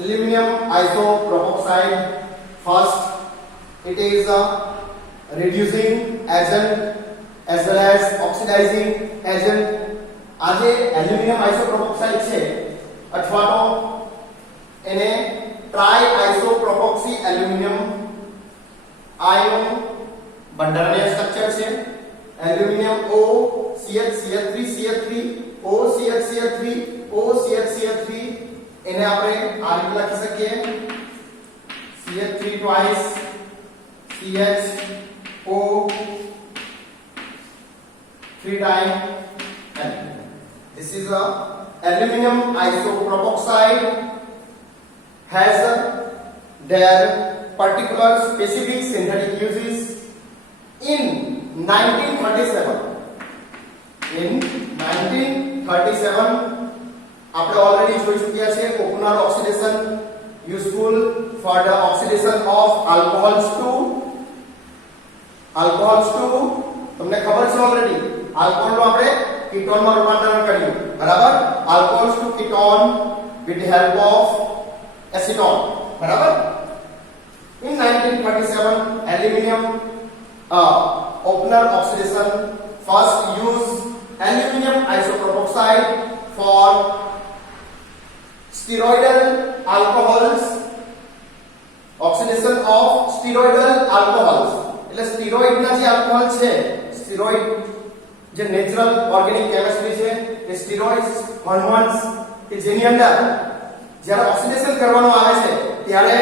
aluminum isopropoxide. First, it is a reducing agent as well as oxidizing agent. આજે એલ્યુમિનિયમ આઇસોપ્રોપોક્સાઇડ છે અથવા તો એને ટ્રાય આઇસોપ્રોપોક્સી એલ્યુમિનિયમ આયનો બંધારણીય સ્ટ્રક્ચર છે. Aluminium O CH3 CH3 O CH3 O CH3 એને આપણે આ રીતે લખી શકીએ CH3 twice CHO 3 time. This is a aluminum isopropoxide has their particular specific synthetic uses. In 1937 આપણે ઓલરેડી જોઈ ચૂક્યા છે coconut oxidation useful for the oxidation of alcohols to તમને ખબર છે ઓલરેડી આલ્કોહોલ નો આપણે कीटोन में रूपांतरण કર્યું बराबर alcohols to ketone with the help of acetone बराबर. In 1937 aluminum opener oxidation first use aluminum isopropoxide for steroidal alcohols, oxidation of steroidal alcohols એટલે સ્ટીરોઇડ ના જે આલ્કોહોલ છે સ્ટીરોઇડ જે નેચરલ ઓર્ગેનિક કેમિસ્ટ્રી છે એ સ્ટીરોઇડ્સ હોર્મોન્સ કે જેની અંદર જ્યારે ઓક્સિડેશન કરવાનો આવે છે ત્યારે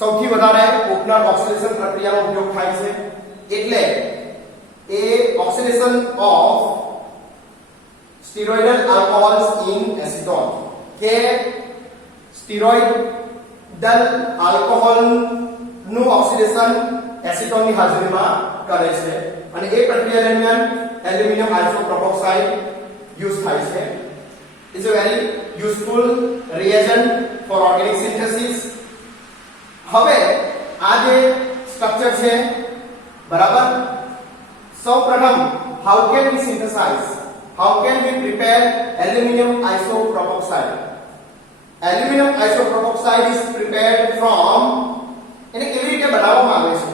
સૌથી વધારે ઓપનર ઓક્સિડેશન પ્રક્રિયાનો ઉપયોગ થાય છે. એટલે એ oxidation of steroidal alcohols in acetone કે સ્ટીરોઇડલ આલ્કોહોલ નું ઓક્સિડેશન એસિટોનની હાજરીમાં કરે છે અને એ પ્રક્રિયા દરમિયાન aluminum isopropoxide use થાય છે. It's a very useful reagent for organic synthesis. હવે આ જે સ્ટ્રક્ચર છે બરાબર સૌપ્રથમ how can we synthesize, how can we prepare aluminum isopropoxide? Aluminum isopropoxide is prepared from એને કેવી રીતે બનાવવામાં આવે છે?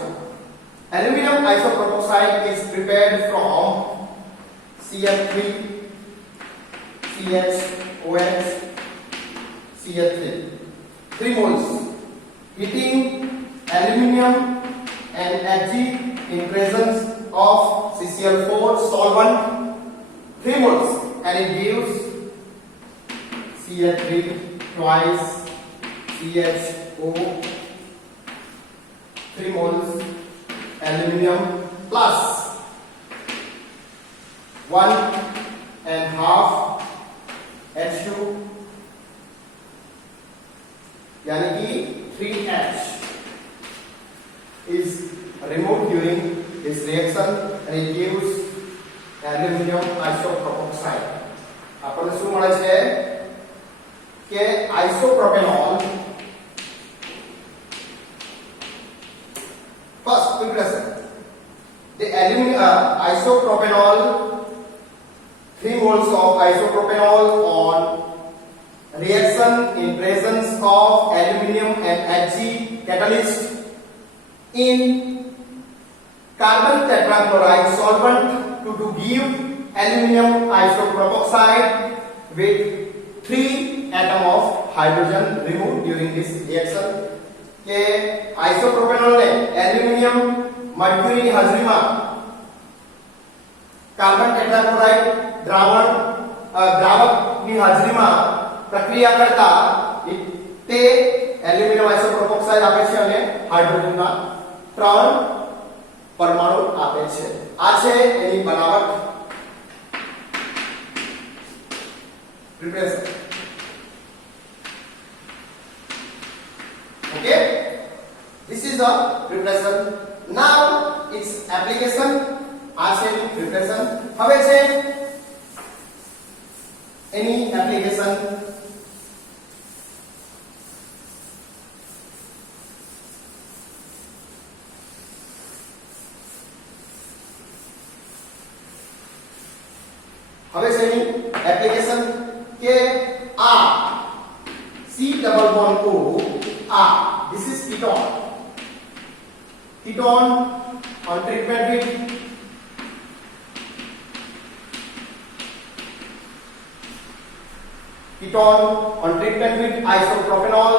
Aluminum isopropoxide is prepared from CH3 CHOH CH3 3 moles. Heating aluminum and Hg in presence of CCl4 solvent 3 moles and it gives CH3 twice CHO 3 moles aluminum plus 1.5 H2 यानी कि 3H is removed during this reaction and it gives aluminum isopropoxide. આપણને શું મળે છે કે isopropanol first precursor the isopropanol 3 moles of isopropanol on reaction in presence of aluminum and Hg catalyst in carbon tetrachloride solvent to give aluminum isopropoxide with 3 atom of hydrogen removed during this reaction. કે આઇસોપ્રોપેનોલ ને aluminium mercury ની હાજરીમાં carbon tetrachloride દ્રાવકની હાજરીમાં પ્રક્રિયા કરતા તે એલ્યુમિનિયમ આઇસોપ્રોપોક્સાઇડ આપે છે અને હાઇડ્રોજનના 3 પરમાણુ આપે છે. આ છે એની બનાવટ preparation. Okay, this is a preparation. Now its application. આ છે preparation. હવે છે એની application. હવે છે એની application કે આ C double bond O R. This is ketone. Ketone on treatment with isopropanol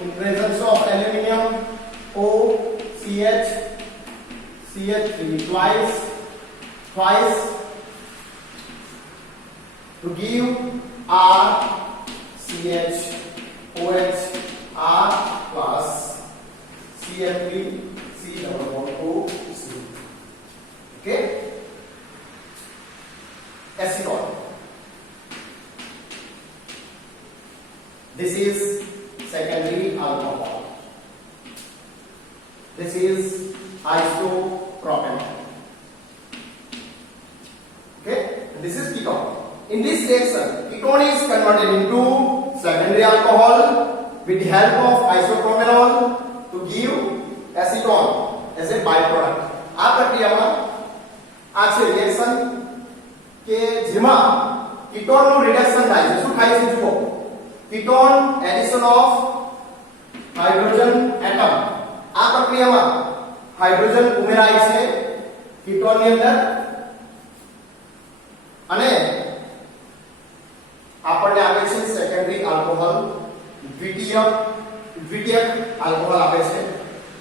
in presence of aluminium OCH CH3 twice to give RCHOH R plus CH3 C=O2C. Okay, acetone. This is secondary alcohol. This is isopropanol. Okay, this is ketone. In this reaction, ketone is converted into secondary alcohol with the help of isopropanol to give acetone as a byproduct. આ પ્રક્રિયામાં આ છે રિએક્શન કે જેમાં ketone નું રિડક્શન થાય છે. શું થાય છે જુઓ. ketone addition of hydrogen atom. આ પ્રક્રિયામાં હાઇડ્રોજન ઉમેરાય છે ketone ની અંદર અને આપણને આપે છે સેકન્ડરી આલ્કોહોલ, દ્વિતીયક આલ્કોહોલ આપે છે,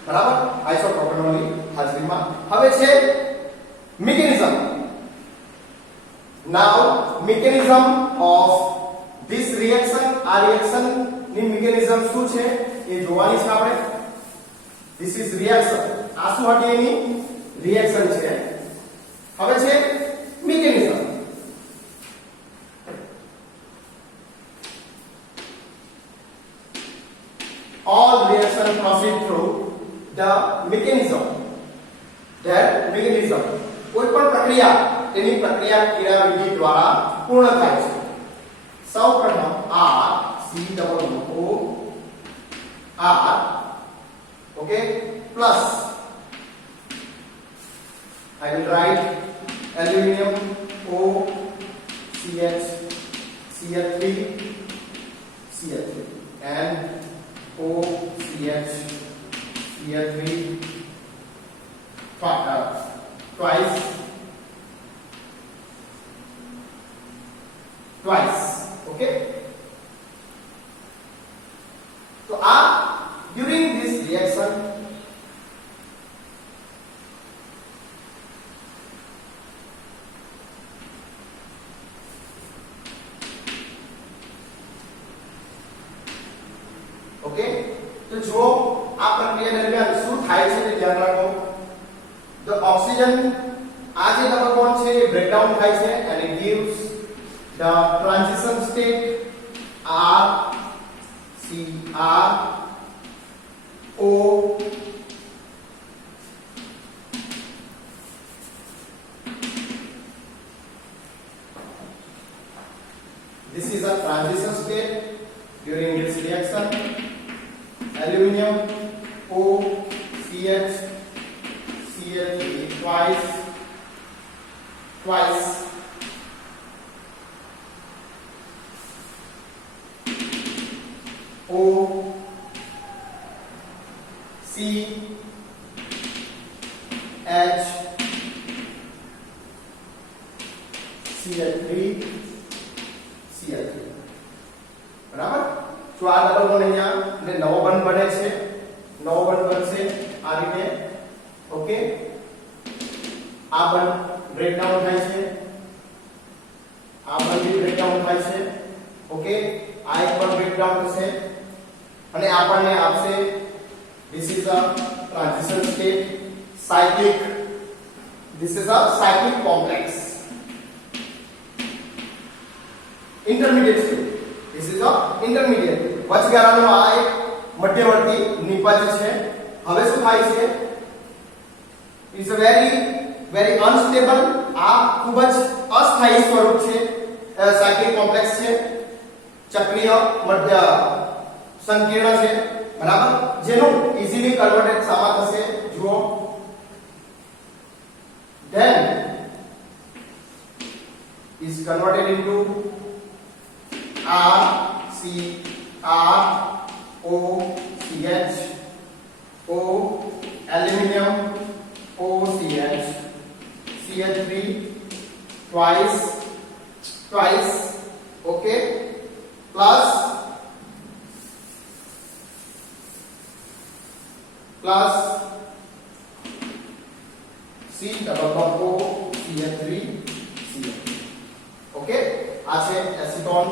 બરાબર, આઇસોપ્રોપેનોલની હાજરીમાં. હવે છે મિકેનિઝમ. નાઉ મિકેનિઝમ ઓફ ધીસ રિએક્શન. આ રિએક્શન ની મિકેનિઝમ શું છે એ જોવાની છે આપણે. This is reaction. આ શું હતી એની રિએક્શન છે. હવે છે mechanism. All reaction proceed through the mechanism. That mechanism. કોઈ પણ પ્રક્રિયા તેની પ્રક્રિયા ક્રિયાવિધિ દ્વારા પૂર્ણ થાય છે. સૌપ્રથમ R COO R okay plus I will write aluminium OCH CH3 and OCH CH3 twice. Okay, so during this reaction okay, તો જો આ પ્રક્રિયા દરમિયાન શું થાય છે તે ધ્યાન રાખો. the oxygen આ જે ડબલ બોન્ડ છે એ બ્રેકડાઉન થાય છે and it gives the transition state R C R O this is a transition state during this reaction. Aluminium OCH CH3 twice O C H CH3 બરાબર. જો આ ડબલ બોન્ડ અહીંયા એટલે નવો બોન્ડ બને છે, નવો બોન્ડ બનશે આ રીતે. ઓકે, આ બોન્ડ બ્રેકડાઉન થાય છે, આ બોન્ડ બી બ્રેકડાઉન થાય છે. ઓકે, આ એક બોન્ડ બ્રેકડાઉન થશે અને આપણને આપશે this is a transition state cyclic. This is a cyclic complex. Intermediate state. This is a intermediate. વચગાળાનો આ એક મધ્યવર્તી નિપજ છે. હવે શું થાય છે? It's a very unstable. આ ખૂબ જ અસ્થાયી સ્વરૂપ છે, સાયક્લિક કોમ્પ્લેક્સ છે, ચક્રીય મધ્ય સંકીર્ણ છે, બરાબર, જેનું ઇઝીલી કન્વર્ટેડ સામા થશે. જુઓ, then is converted into R C R OCH, O aluminium, OCH, CH3 twice, okay, plus C double bond O CH3 CH3, okay, આ છે acetone.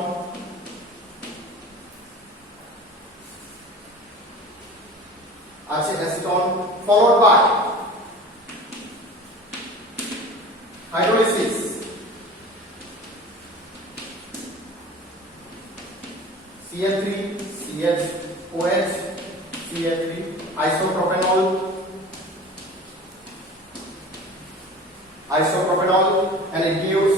Aceton followed by hydrolysis, CH3 CH CH3 isopropanol and it gives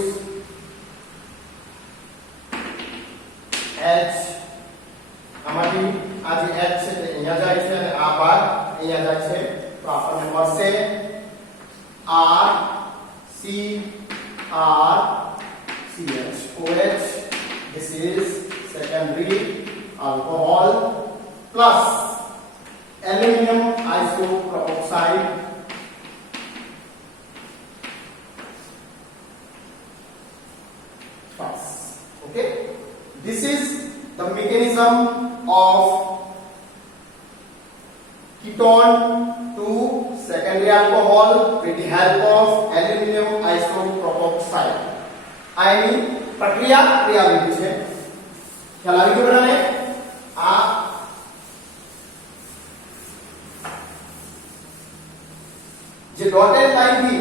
H. આમાંથી આ જે H છે તે અહીંયા જાય છે અને આ બાર અહીંયા જાય છે, તો આપણને મળશે R C R CH OH. This is secondary alcohol plus aluminum isopropoxide plus, okay. This is the mechanism of ketone to secondary alcohol with the help of aluminum isopropoxide. આ એની પ્રક્રિયા ક્રિયાવિધિ છે. ખ્યાલ આવી ગયો બધાને? આ જે ડોટેડ લાઈન થી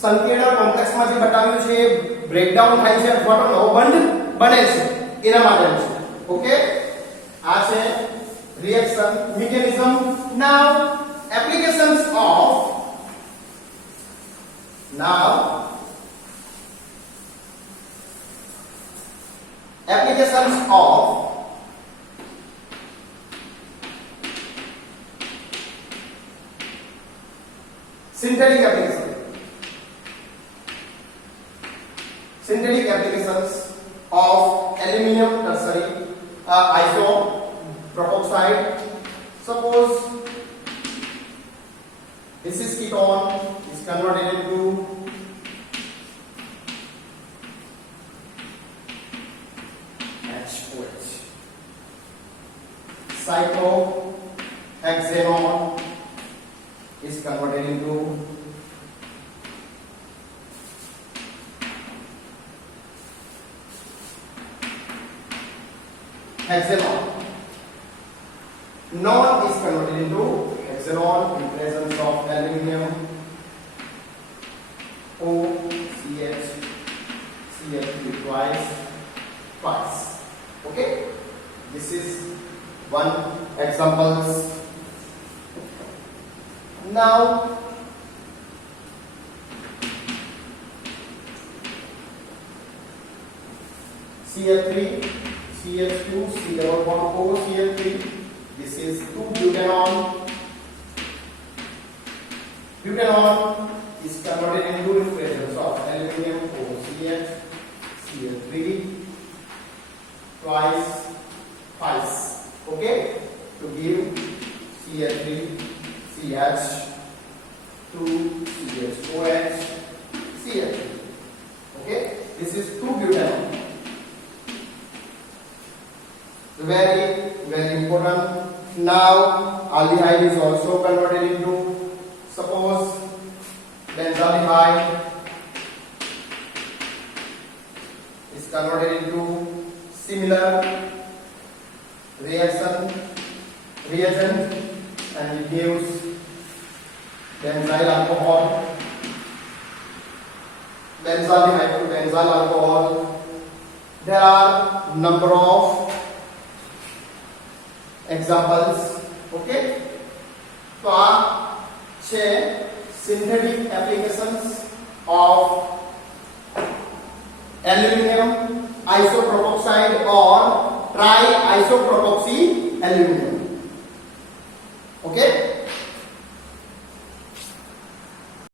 સંકેત કોમ્પ્લેક્સ માં જે બતાવ્યું છે એ બ્રેકડાઉન થાય છે અથવા તો નવો બંધ બને છે એના માટે છે, ઓકે. આ છે reaction mechanism. Now applications of synthetic applications of aluminum tertiary isopropoxide. Suppose this is ketone is converted into HOH. Cyclohexanone is converted into hexanone. Non is converted into hexanone in presence of aluminum OCH CH3 twice. Okay, this is one examples. Now CH3 CH2 C double bond O CH3. This is 2-butanone. Butanone is converted into in presence of aluminum OCH CH3 twice. Okay, to give CH3 CH 2 CH OH CH. Okay, this is 2-butanone. Very important. Now aldehyde is also converted into, suppose benzaldehyde is converted into similar reagent and it gives benzyl alcohol, benzaldehyde to benzyl alcohol. There are number of examples, okay. So આ છે synthetic applications of aluminum isopropoxide or tri-isopropoxy aluminum, okay.